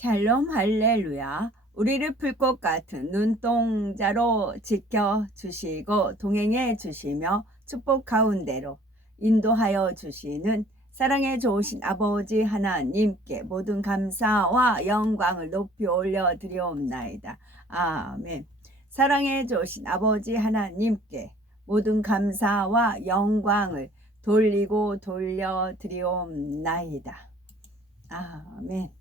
샬롬 할렐루야. 우리를 풀 것 같은 눈동자로 지켜주시고 동행해 주시며 축복 가운데로 인도하여 주시는 사랑에 좋으신 아버지 하나님께 모든 감사와 영광을 높이 올려드리옵나이다. 아멘. 사랑에 좋으신 아버지 하나님께 모든 감사와 영광을 돌리고 돌려드리옵나이다. 아멘.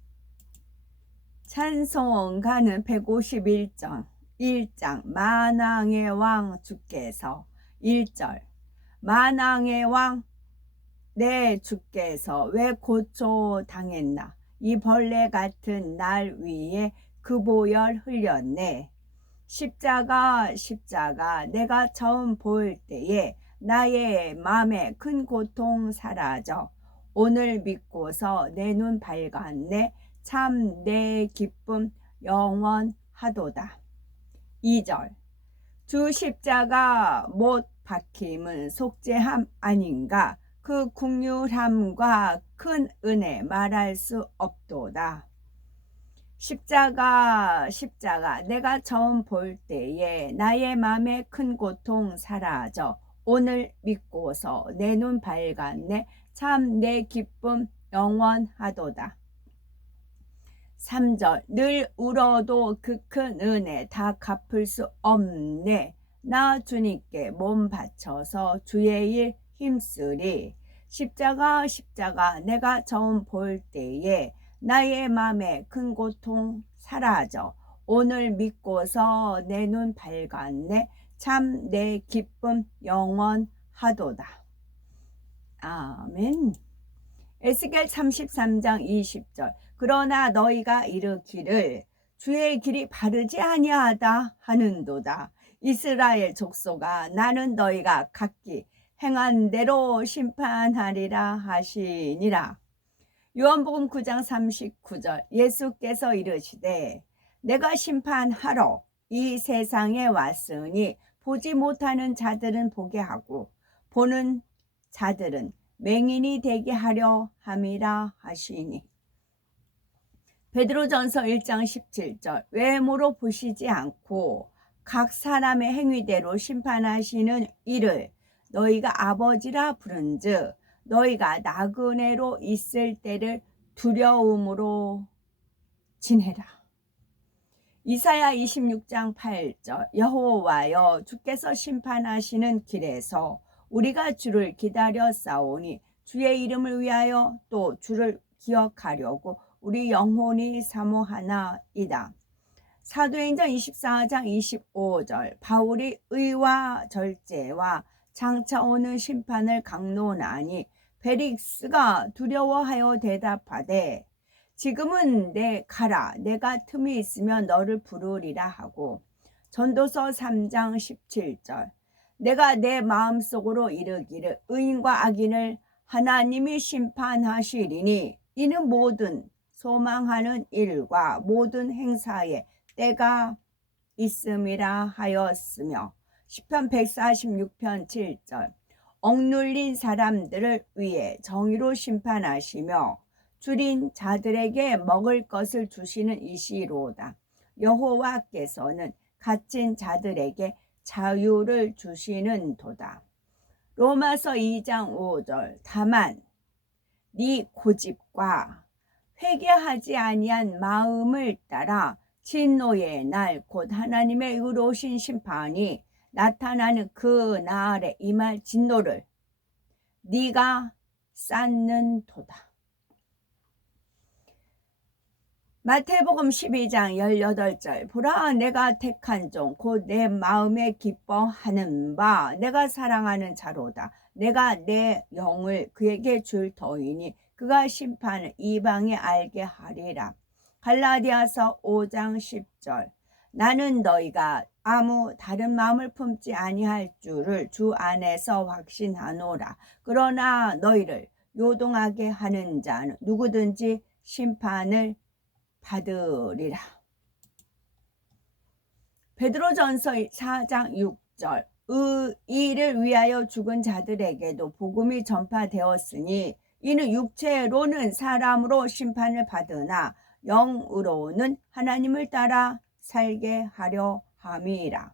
찬송가는 151장 1장 만왕의 왕 주께서 1절 만왕의 왕 내 주께서 왜 고초 당했나 이 벌레 같은 날 위에 그 보혈 흘렸네. 십자가 내가 처음 볼 때에 나의 맘에 큰 고통 사라져 오늘 믿고서 내 눈 밝았네. 참 내 기쁨 영원하도다. 2절 주 십자가 못 박힘은 속죄함 아닌가 그 국률함과 큰 은혜 말할 수 없도다. 십자가 내가 처음 볼 때에 나의 맘에 큰 고통 사라져 오늘 믿고서 내 눈 밝았네. 참 내 기쁨 영원하도다. 3절 늘 울어도 그 큰 은혜 다 갚을 수 없네. 나 주님께 몸 바쳐서 주의 일 힘쓰리. 십자가 내가 처음 볼 때에 나의 맘에 큰 고통 사라져 오늘 믿고서 내 눈 밝았네. 참 내 기쁨 영원하도다. 아멘. 에스겔 33장 20절 그러나 너희가 이르기를 주의 길이 바르지 아니하다 하는도다. 이스라엘 족속아 나는 너희가 각기 행한 대로 심판하리라 하시니라. 요한복음 9장 39절 예수께서 이르시되 내가 심판하러 이 세상에 왔으니 보지 못하는 자들은 보게 하고 보는 자들은 맹인이 되게 하려 함이라 하시니. 베드로전서 1장 17절 외모로 보시지 않고 각 사람의 행위대로 심판하시는 이를 너희가 아버지라 부른즉 너희가 나그네로 있을 때를 두려움으로 지내라. 이사야 26장 8절 여호와여 주께서 심판하시는 길에서 우리가 주를 기다려 싸우니 주의 이름을 위하여 또 주를 기억하려고 우리 영혼이 사모하나이다. 사도행전 24장 25절 바울이 의와 절제와 장차 오는 심판을 강론하니 벨릭스가 두려워하여 대답하되 지금은 가라 내가 틈이 있으면 너를 부르리라 하고. 전도서 3장 17절 내가 내 마음속으로 이르기를 의인과 악인을 하나님이 심판하시리니 이는 모든 소망하는 일과 모든 행사에 때가 있음이라 하였으며. 시편 146편 7절 억눌린 사람들을 위해 정의로 심판하시며 줄인 자들에게 먹을 것을 주시는 이시로다. 여호와께서는 갇힌 자들에게 자유를 주시는 도다. 로마서 2장 5절 다만 네 고집과 회개하지 아니한 마음을 따라 진노의 날 곧 하나님의 의로우신 심판이 나타나는 그 날에 임할 진노를 네가 쌓는 도다. 마태복음 12장 18절 보라 내가 택한 종 곧 내 마음에 기뻐하는 바 내가 사랑하는 자로다. 내가 내 영을 그에게 줄 터이니 그가 심판을 이방에 알게 하리라. 갈라디아서 5장 10절 나는 너희가 아무 다른 마음을 품지 아니할 줄을 주 안에서 확신하노라. 그러나 너희를 요동하게 하는 자는 누구든지 심판을 받으리라. 베드로전서 4장 6절 의를 위하여 죽은 자들에게도 복음이 전파되었으니 이는 육체로는 사람으로 심판을 받으나 영으로는 하나님을 따라 살게 하려 함이라.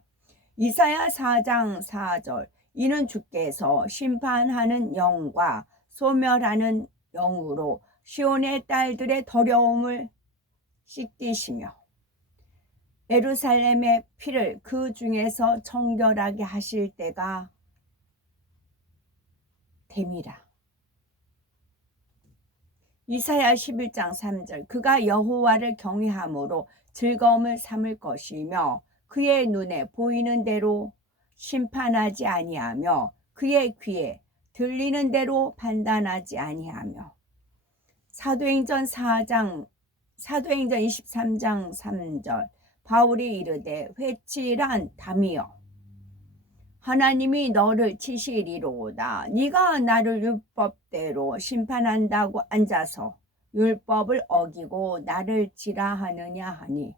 이사야 4장 4절. 이는 주께서 심판하는 영과 소멸하는 영으로 시온의 딸들의 더러움을 씻기시며 예루살렘의 피를 그 중에서 청결하게 하실 때가 됨이라. 이사야 11장 3절. 그가 여호와를 경외함으로 즐거움을 삼을 것이며 그의 눈에 보이는 대로 심판하지 아니하며 그의 귀에 들리는 대로 판단하지 아니하며. 사도행전 23장 3절. 바울이 이르되 회칠한 담이여 하나님이 너를 치시리로다. 네가 나를 율법대로 심판한다고 앉아서 율법을 어기고 나를 치라 하느냐 하니.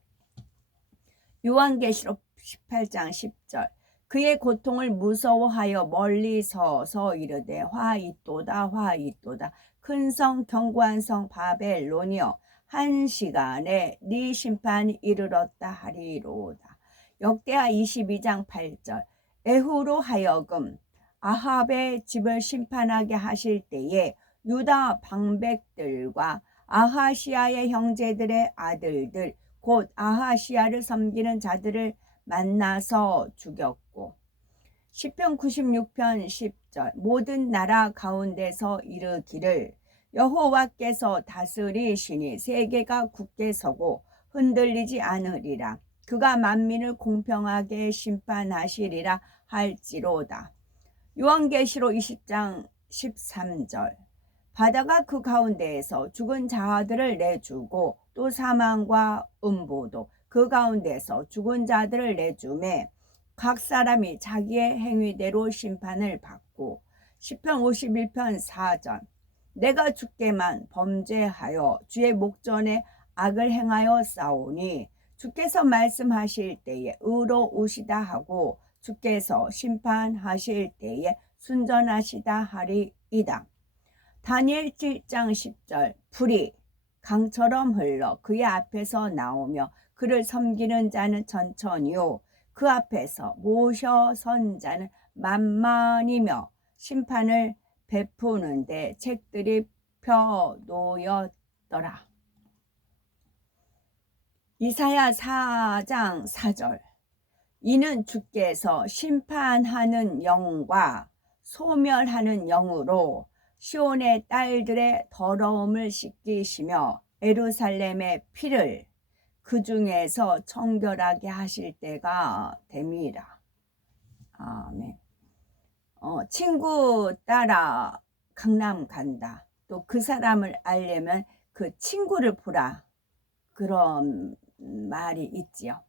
요한계시록 18장 10절. 그의 고통을 무서워하여 멀리 서서 이르되 화 있도다 화 있도다. 큰 성 견고한 성 바벨론이여 한 시간에 네 심판이 이르렀다 하리로다. 역대하 22장 8절. 에후로 하여금 아합의 집을 심판하게 하실 때에 유다 방백들과 아하시아의 형제들의 아들들 곧 아하시아를 섬기는 자들을 만나서 죽였고. 시편 96편 10절. 모든 나라 가운데서 이르기를 여호와께서 다스리시니 세계가 굳게 서고 흔들리지 않으리라. 그가 만민을 공평하게 심판하시리라 할지로다. 요한계시록 20장 13절. 바다가 그 가운데에서 죽은 자들을 내주고 또 사망과 음보도 그 가운데서 죽은 자들을 내주매 각 사람이 자기의 행위대로 심판을 받고. 시편 51편 4절. 내가 주께만 범죄하여 주의 목전에 악을 행하여 싸우니 주께서 말씀하실 때에 의로우시다 하고 주께서 심판하실 때에 순전하시다 하리이다. 다니엘 7장 10절. 불이 강처럼 흘러 그의 앞에서 나오며 그를 섬기는 자는 천천히요 그 앞에서 모셔 선 자는 만만이며 심판을 베푸는데 책들이 펴 놓였더라. 이사야 4장 4절. 이는 주께서 심판하는 영과 소멸하는 영으로 시온의 딸들의 더러움을 씻기시며 예루살렘의 피를 그 중에서 청결하게 하실 때가 됨이라. 아멘. 친구 따라 강남 간다. 또 그 사람을 알려면 그 친구를 보라. 그런 말이 있지요.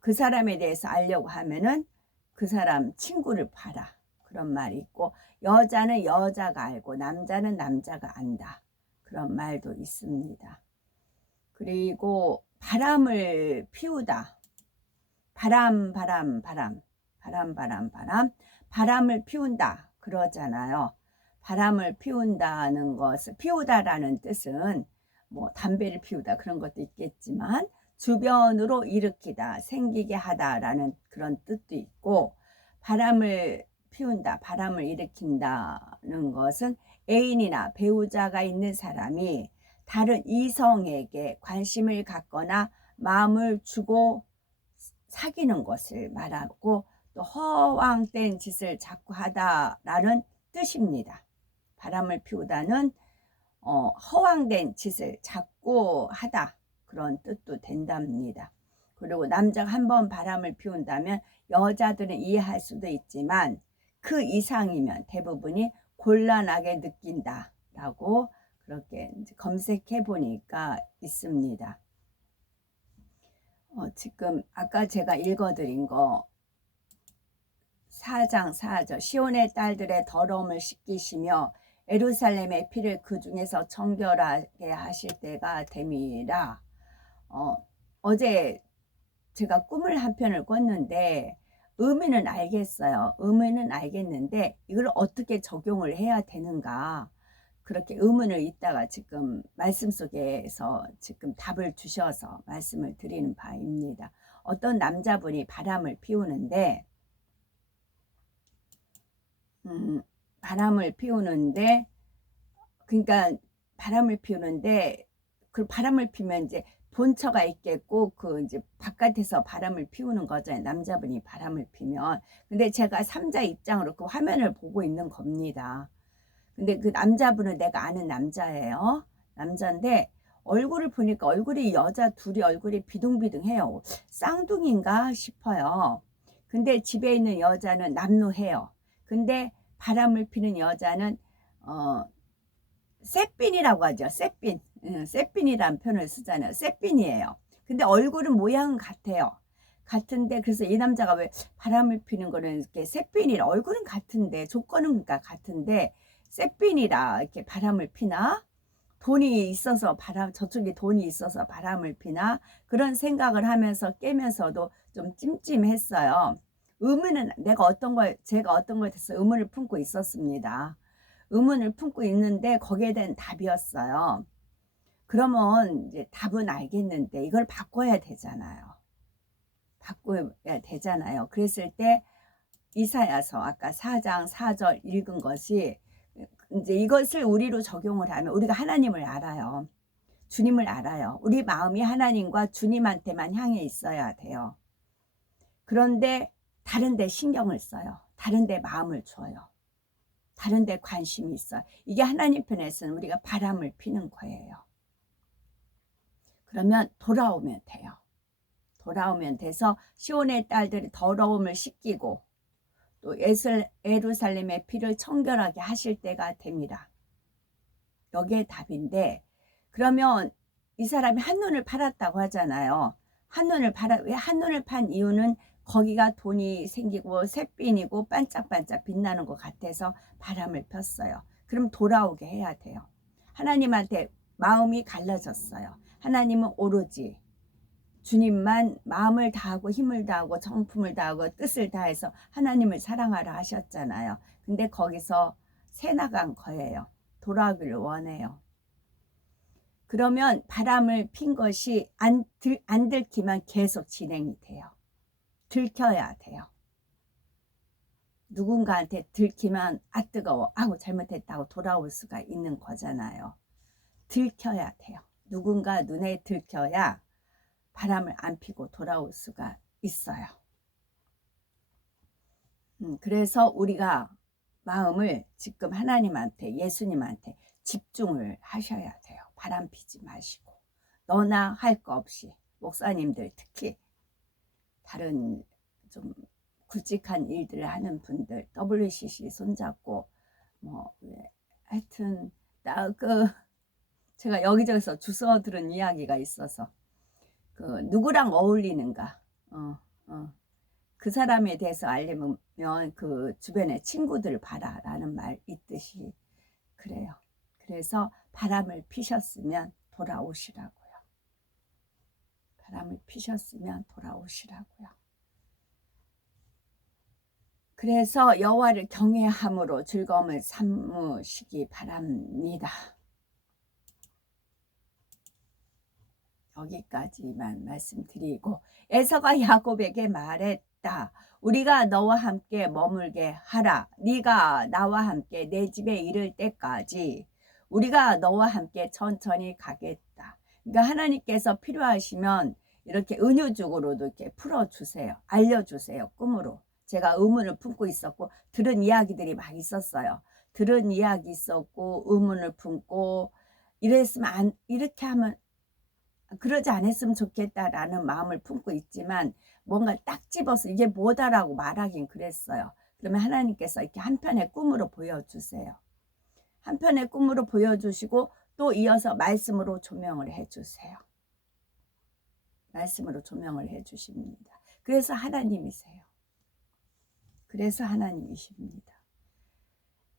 그 사람에 대해서 알려고 하면은 그 사람 친구를 봐라. 그런 말이 있고, 여자는 여자가 알고 남자는 남자가 안다. 그런 말도 있습니다. 그리고 바람을 피우다. 바람을 피운다 그러잖아요. 바람을 피운다는 것을, 피우다라는 뜻은 뭐 담배를 피우다 그런 것도 있겠지만 주변으로 일으키다, 생기게 하다라는 그런 뜻도 있고, 바람을 피운다, 바람을 일으킨다는 것은 애인이나 배우자가 있는 사람이 다른 이성에게 관심을 갖거나 마음을 주고 사귀는 것을 말하고, 또 허황된 짓을 자꾸 하다라는 뜻입니다. 바람을 피우다는 허황된 짓을 자꾸 하다, 그런 뜻도 된답니다. 그리고 남자가 한번 바람을 피운다면 여자들은 이해할 수도 있지만 그 이상이면 대부분이 곤란하게 느낀다라고 그렇게 검색해 보니까 있습니다. 지금 아까 제가 읽어드린 거 4장 4절. 시온의 딸들의 더러움을 씻기시며 예루살렘의 피를 그 중에서 청결하게 하실 때가 됨이라. 어제 제가 꿈을 한 편을 꿨는데 의미는 알겠어요. 의미는 알겠는데 이걸 어떻게 적용을 해야 되는가. 그렇게 의문을 있다가 지금 말씀 속에서 지금 답을 주셔서 말씀을 드리는 바입니다. 어떤 남자분이 바람을 피우는데 바람을 피우는데 그러니까 바람을 피우는데 그 바람을 피면 이제 본처가 있겠고 그 이제 바깥에서 바람을 피우는 거잖아요. 남자분이 바람을 피면. 근데 제가 3자 입장으로 그 화면을 보고 있는 겁니다. 근데 그 남자분은 내가 아는 남자예요. 남자인데 얼굴을 보니까 얼굴이 여자 둘이 얼굴이 비둥비둥해요. 쌍둥이인가 싶어요. 근데 집에 있는 여자는 남루해요. 근데 바람을 피는 여자는 새삔이라고 하죠. 새삔. 새삔이라는 표현을 쓰잖아요. 새삔이에요. 근데 얼굴은 모양은 같아요. 같은데 그래서 이 남자가 왜 바람을 피는 거는 이렇게 새삔이라 얼굴은 같은데 조건은 그러니까 같은데 새삔이라 이렇게 바람을 피나 돈이 있어서 저쪽에 돈이 있어서 바람을 피나 그런 생각을 하면서 깨면서도 좀 찜찜했어요. 의문은 제가 어떤 거에 대해서 의문을 품고 있었습니다. 의문을 품고 있는데 거기에 대한 답이었어요. 그러면 이제 답은 알겠는데 이걸 바꿔야 되잖아요. 바꿔야 되잖아요. 그랬을 때 이사야서 아까 4장 4절 읽은 것이 이제 이것을 우리로 적용을 하면 우리가 하나님을 알아요. 주님을 알아요. 우리 마음이 하나님과 주님한테만 향해 있어야 돼요. 그런데 다른 데 신경을 써요. 다른 데 마음을 줘요. 다른 데 관심이 있어요. 이게 하나님 편에서는 우리가 바람을 피는 거예요. 그러면 돌아오면 돼요. 돌아오면 돼서 시온의 딸들이 더러움을 씻기고 또 예루살렘의 피를 청결하게 하실 때가 됩니다. 여기에 답인데 그러면 이 사람이 한눈을 팔았다고 하잖아요. 왜 한눈을 판 이유는 거기가 돈이 생기고 샛빛이고 반짝반짝 빛나는 것 같아서 바람을 폈어요. 그럼 돌아오게 해야 돼요. 하나님한테 마음이 갈라졌어요. 하나님은 오로지 주님만 마음을 다하고 힘을 다하고 정품을 다하고 뜻을 다해서 하나님을 사랑하라 하셨잖아요. 근데 거기서 새 나간 거예요. 돌아오기를 원해요. 그러면 바람을 핀 것이 안 들키면 계속 진행이 돼요. 들켜야 돼요. 누군가한테 들키면 아 뜨거워 아고 잘못했다고 돌아올 수가 있는 거잖아요. 들켜야 돼요. 누군가 눈에 들켜야 바람을 안 피고 돌아올 수가 있어요. 그래서 우리가 마음을 지금 하나님한테 예수님한테 집중을 하셔야 돼요. 바람 피지 마시고 너나 할 거 없이 목사님들 특히 다른 좀 굵직한 일들을 하는 분들 WCC 손잡고 뭐 하여튼 제가 여기저기서 주워 들은 이야기가 있어서 그 누구랑 어울리는가 그 사람에 대해서 알려면 그 주변에 친구들 봐라 라는 말 있듯이 그래요. 그래서 바람을 피셨으면 돌아오시라고요. 바람을 피셨으면 돌아오시라고요. 그래서 여호와를 경외함으로 즐거움을 삼으시기 바랍니다. 여기까지만 말씀드리고 에서가 야곱에게 말했다. 우리가 너와 함께 머물게 하라. 네가 나와 함께 내 집에 이를 때까지 우리가 너와 함께 천천히 가겠다. 그러니까 하나님께서 필요하시면 이렇게 은유적으로도 이렇게 풀어주세요. 알려주세요. 꿈으로. 제가 의문을 품고 있었고 들은 이야기들이 막 있었어요. 들은 이야기 있었고 의문을 품고 이랬으면 이렇게 하면 그러지 않았으면 좋겠다라는 마음을 품고 있지만 뭔가 딱 집어서 이게 뭐다라고 말하긴 그랬어요. 그러면 하나님께서 이렇게 한편의 꿈으로 보여주세요. 한편의 꿈으로 보여주시고 또 이어서 말씀으로 조명을 해주세요. 말씀으로 조명을 해주십니다. 그래서 하나님이세요. 그래서 하나님이십니다.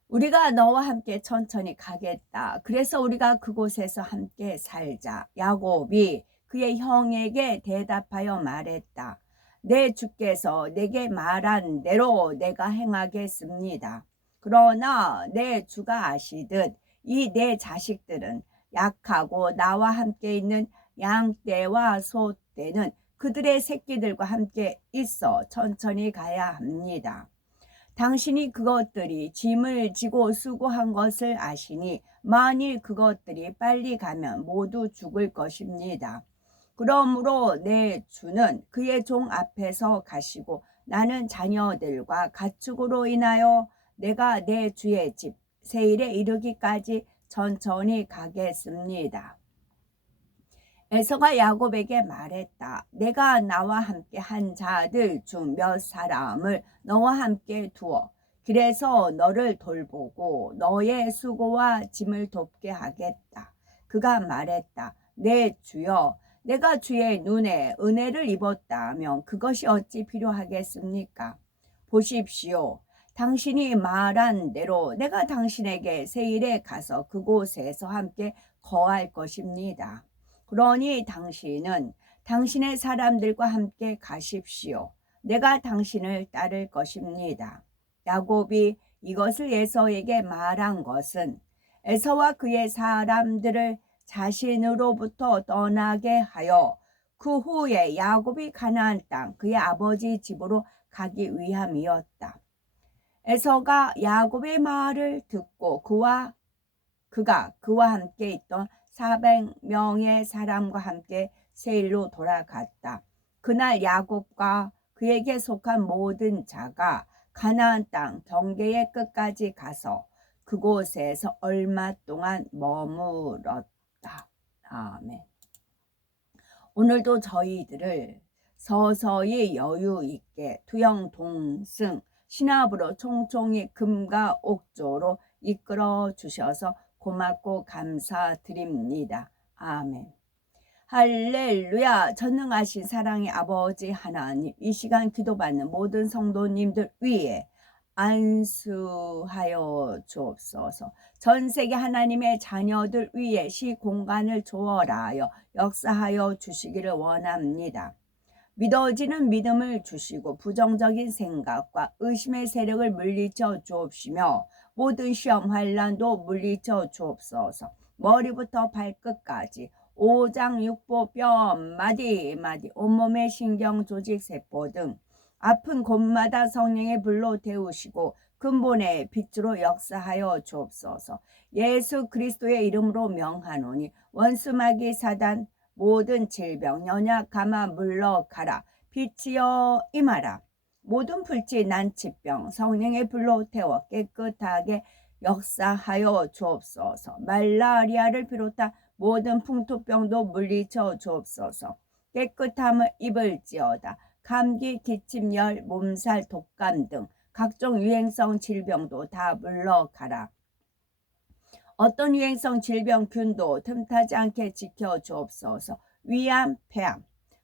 우리가 너와 함께 천천히 가겠다. 그래서 우리가 그곳에서 함께 살자. 야곱이 그의 형에게 대답하여 말했다. 내 주께서 내게 말한 대로 내가 행하겠습니다. 그러나 내 주가 아시듯 이 내 자식들은 약하고 나와 함께 있는 양떼와 소떼는 그들의 새끼들과 함께 있어 천천히 가야 합니다. 당신이 그것들이 짐을 지고 수고한 것을 아시니 만일 그것들이 빨리 가면 모두 죽을 것입니다. 그러므로 내 주는 그의 종 앞에서 가시고 나는 자녀들과 가축으로 인하여 내가 내 주의 집 세일에 이르기까지 천천히 가겠습니다. 에서가 야곱에게 말했다. 내가 나와 함께 한 자들 중 몇 사람을 너와 함께 두어 길에서 너를 돌보고 너의 수고와 짐을 돕게 하겠다. 그가 말했다. 내 주여, 내가 주의 눈에 은혜를 입었다면 그것이 어찌 필요하겠습니까? 보십시오. 당신이 말한 대로 내가 당신에게 세일에 가서 그곳에서 함께 거할 것입니다. 그러니 당신은 당신의 사람들과 함께 가십시오. 내가 당신을 따를 것입니다. 야곱이 이것을 에서에게 말한 것은 에서와 그의 사람들을 자신으로부터 떠나게 하여 그 후에 야곱이 가나안 땅 그의 아버지 집으로 가기 위함이었다. 에서가 야곱의 말을 듣고 그가 그와 함께 있던 400명의 사람과 함께 세일로 돌아갔다. 그날 야곱과 그에게 속한 모든 자가 가나안 땅 경계의 끝까지 가서 그곳에서 얼마 동안 머물었다. 아멘. 오늘도 저희들을 서서히 여유 있게 투영동승 신압으로 총총히 금과 옥조로 이끌어 주셔서 고맙고 감사드립니다. 아멘. 할렐루야. 전능하신 사랑의 아버지 하나님, 이 시간 기도받는 모든 성도님들 위에 안수하여 주옵소서. 전 세계 하나님의 자녀들 위에 시공간을 초월하여 역사하여 주시기를 원합니다. 믿어지는 믿음을 주시고 부정적인 생각과 의심의 세력을 물리쳐 주옵시며 모든 시험 환난도 물리쳐 주옵소서. 머리부터 발끝까지 오장 육부 뼈 마디 온몸의 신경 조직 세포 등 아픈 곳마다 성령의 불로 데우시고 근본의 빛으로 역사하여 주옵소서. 예수 그리스도의 이름으로 명하노니 원수마귀 사단 모든 질병 연약 감아 물러가라. 빛이여 임하라. 모든 불치 난치병 성령의 불로 태워 깨끗하게 역사하여 주옵소서. 말라리아를 비롯한 모든 풍토병도 물리쳐 주옵소서. 깨끗함을 입을지어다. 감기, 기침, 열, 몸살, 독감 등 각종 유행성 질병도 다 물러가라. 어떤 유행성 질병균도 틈타지 않게 지켜주옵소서. 위암, 폐암,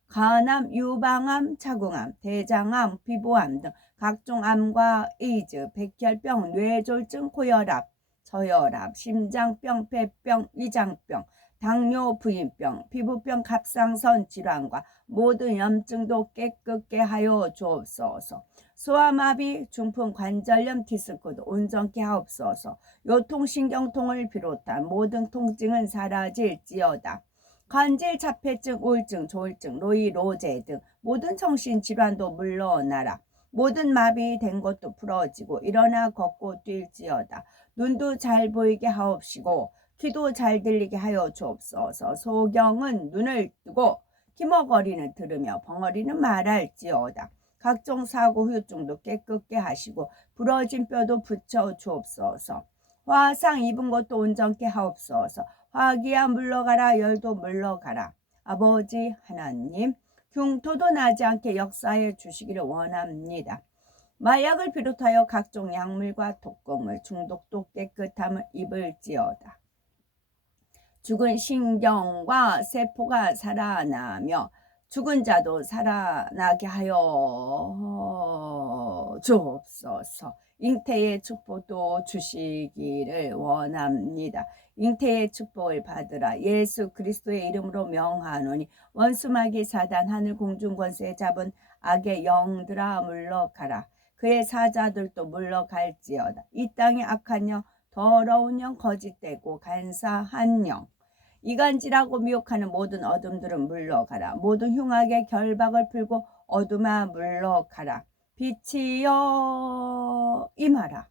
간암, 유방암, 자궁암, 대장암, 피부암 등 각종 암과 에이즈, 백혈병, 뇌졸중, 고혈압, 저혈압, 심장병, 폐병, 위장병, 당뇨, 부인병, 피부병, 갑상선 질환과 모든 염증도 깨끗게 하여 주옵소서. 소아마비, 중풍, 관절염, 디스크도 온전케 하옵소서. 요통신경통을 비롯한 모든 통증은 사라질지어다. 관절 자폐증, 우울증, 조울증, 노이로제 등 모든 정신질환도 물러나라. 모든 마비된 것도 풀어지고 일어나 걷고 뛸지어다. 눈도 잘 보이게 하옵시고 귀도 잘 들리게 하여 주옵소서. 소경은 눈을 뜨고 기머거리는 들으며 벙어리는 말할지어다. 각종 사고 후유증도 깨끗게 하시고 부러진 뼈도 붙여 주옵소서. 화상 입은 것도 온전케 하옵소서. 화기야 물러가라. 열도 물러가라. 아버지 하나님, 흉터도 나지 않게 역사해 주시기를 원합니다. 마약을 비롯하여 각종 약물과 독극물 중독도 깨끗함을 입을지어다. 죽은 신경과 세포가 살아나며 죽은 자도 살아나게 하여 주옵소서. 잉태의 축복도 주시기를 원합니다. 잉태의 축복을 받으라. 예수 그리스도의 이름으로 명하노니 원수마귀 사단 하늘 공중 권세 잡은 악의 영들아 물러가라. 그의 사자들도 물러갈지어다. 이 땅의 악한 영 더러운 영, 거짓되고 간사한 영, 이간질하고 미혹하는 모든 어둠들은 물러가라. 모든 흉악의 결박을 풀고 어둠아 물러가라. 빛이여 임하라.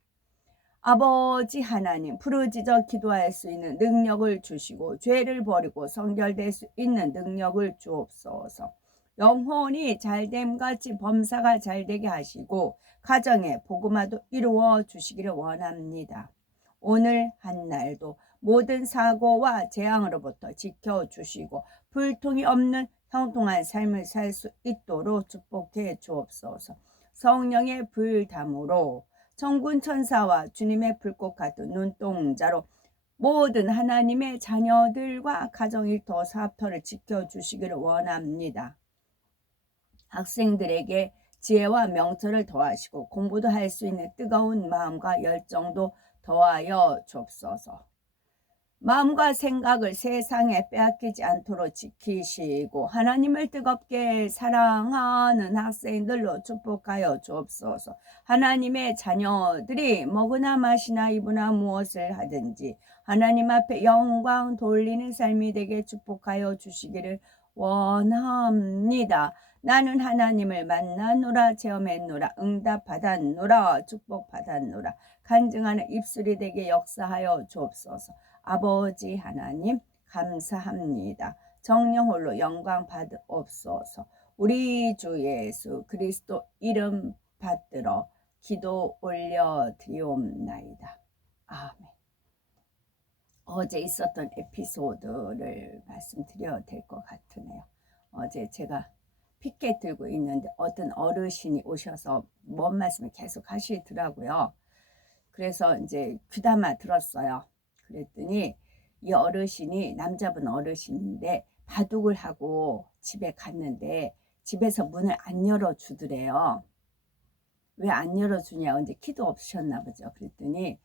아버지 하나님, 부르짖어 기도할 수 있는 능력을 주시고 죄를 버리고 성결될 수 있는 능력을 주옵소서. 영혼이 잘됨같이 범사가 잘되게 하시고 가정에 복음화도 이루어 주시기를 원합니다. 오늘 한 날도 모든 사고와 재앙으로부터 지켜주시고 불통이 없는 형통한 삶을 살 수 있도록 축복해 주옵소서. 성령의 불담으로 천군 천사와 주님의 불꽃 같은 눈동자로 모든 하나님의 자녀들과 가정일터 사업터를 지켜주시기를 원합니다. 학생들에게 지혜와 명철을 더하시고 공부도 할 수 있는 뜨거운 마음과 열정도 더하여 주옵소서. 마음과 생각을 세상에 빼앗기지 않도록 지키시고 하나님을 뜨겁게 사랑하는 학생들로 축복하여 주옵소서. 하나님의 자녀들이 먹으나 마시나 입으나 무엇을 하든지 하나님 앞에 영광 돌리는 삶이 되게 축복하여 주시기를 원합니다. 나는 하나님을 만나노라, 체험했노라, 응답받았노라, 축복받았노라. 간증하는 입술이 되게 역사하여 주옵소서. 아버지 하나님 감사합니다. 정령 홀로 영광 받으옵소서. 우리 주 예수 그리스도 이름 받들어 기도 올려드리옵나이다. 아멘. 어제 있었던 에피소드를 말씀드려야 될 것 같으네요. 어제 제가 피켓 들고 있는데 어떤 어르신이 오셔서 뭔 말씀을 계속 하시더라고요. 그래서 이제 귀담아 들었어요. 그랬더니 이 어르신이 남자분 어르신인데 바둑을 하고 집에 갔는데 집에서 문을 안 열어주더래요. 왜 안 열어주냐, 이제 키도 없으셨나 보죠. 그랬더니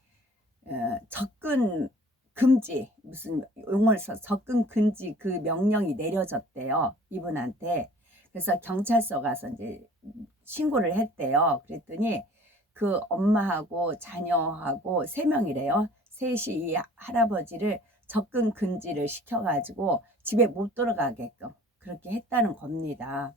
접근 금지, 무슨 용어를 써서 접근 금지 그 명령이 내려졌대요, 이분한테. 그래서 경찰서 가서 이제 신고를 했대요. 그랬더니 그 엄마하고 자녀하고 3명이래요. 셋이 이 할아버지를 접근 금지를 시켜가지고 집에 못 들어가게끔 그렇게 했다는 겁니다.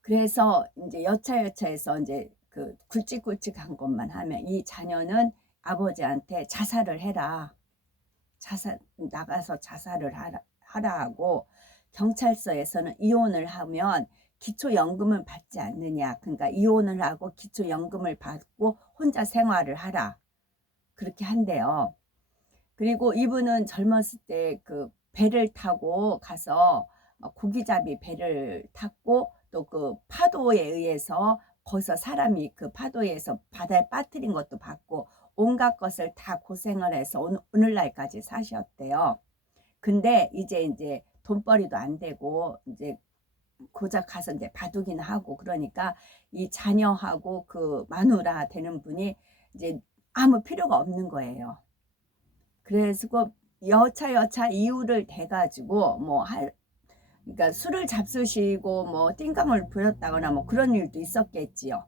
그래서 이제 여차여차해서 이제 그 굵직굵직한 것만 하면 이 자녀는 아버지한테 자살을 해라. 나가서 자살을 하라 하고, 경찰서에서는 이혼을 하면 기초연금을 받지 않느냐. 그러니까 이혼을 하고 기초연금을 받고 혼자 생활을 하라. 그렇게 한대요. 그리고 이분은 젊었을 때 그 배를 타고 가서 고기잡이 배를 탔고 또 그 파도에 의해서 거기서 사람이 그 파도에서 바다에 빠뜨린 것도 받고 온갖 것을 다 고생을 해서 오늘날까지 사셨대요. 근데 이제 돈벌이도 안 되고 이제 고작 가서 이제 바둑이나 하고 그러니까 이 자녀하고 그 마누라 되는 분이 이제 아무 필요가 없는 거예요. 그래서 그 여차 이유를 대가지고 그러니까 술을 잡수시고 뭐 띵강을 부렸다거나 뭐 그런 일도 있었겠지요.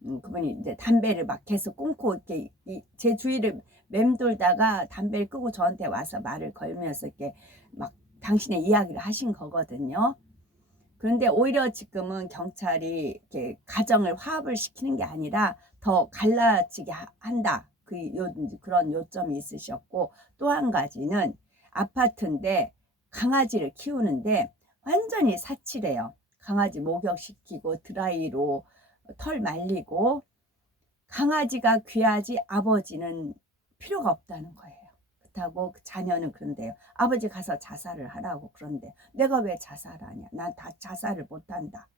그분이 이제 담배를 막 계속 끊고 이렇게 제 주위를 맴돌다가 담배를 끄고 저한테 와서 말을 걸면서 이렇게 막 당신의 이야기를 하신 거거든요. 그런데 오히려 지금은 경찰이 이렇게 가정을 화합을 시키는 게 아니라 더 갈라지게 한다. 그런 요점이 있으셨고, 또 한 가지는 아파트인데 강아지를 키우는데 완전히 사치래요. 강아지 목욕시키고 드라이로 털 말리고, 강아지가 귀하지 아버지는 필요가 없다는 거예요. 그렇다고 그 자녀는 그런데요. 아버지 가서 자살을 하라고. 그런데 내가 왜 자살하냐. 난 다 자살을 못한다.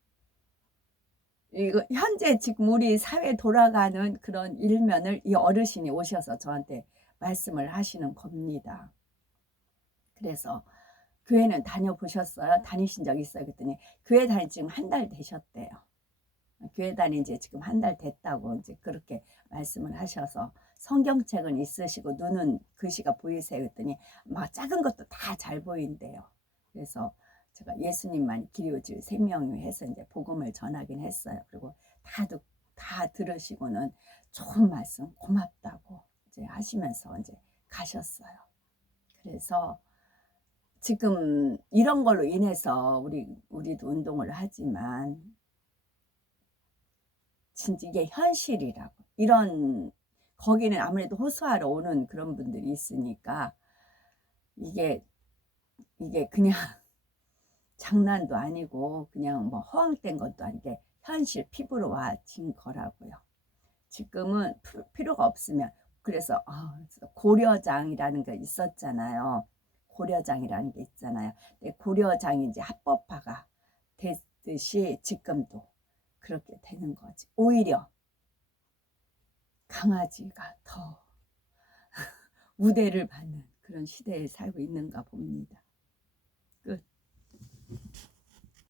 이거 현재 지금 우리 사회 돌아가는 그런 일면을 이 어르신이 오셔서 저한테 말씀을 하시는 겁니다. 그래서 교회는 다녀보셨어요? 다니신 적 있어요? 그랬더니 교회 다닌 지금 한 달 되셨대요. 교회 다닌 지 지금 한 달 됐다고 이제 그렇게 말씀을 하셔서, 성경책은 있으시고 눈은 글씨가 보이세요? 그랬더니 막 작은 것도 다 잘 보인대요. 그래서 제가 예수님만 길이 오직 생명이 해서 이제 복음을 전하긴 했어요. 그리고 다 들으시고는 좋은 말씀 고맙다고 이제 하시면서 이제 가셨어요. 그래서 지금 이런 걸로 인해서 우리도 운동을 하지만 진짜 이게 현실이라고. 이런 거기는 아무래도 호소하러 오는 그런 분들이 있으니까 이게 그냥 장난도 아니고 그냥 뭐 허황된 것도 아니게 현실 피부로 와진 거라고요. 지금은 필요가 없으면 그래서 고려장이라는 게 있었잖아요. 고려장이라는 게 있잖아요. 근데 고려장이 이제 합법화가 됐듯이 지금도 그렇게 되는 거지. 오히려 강아지가 더 우대를 받는 그런 시대에 살고 있는가 봅니다. 끝.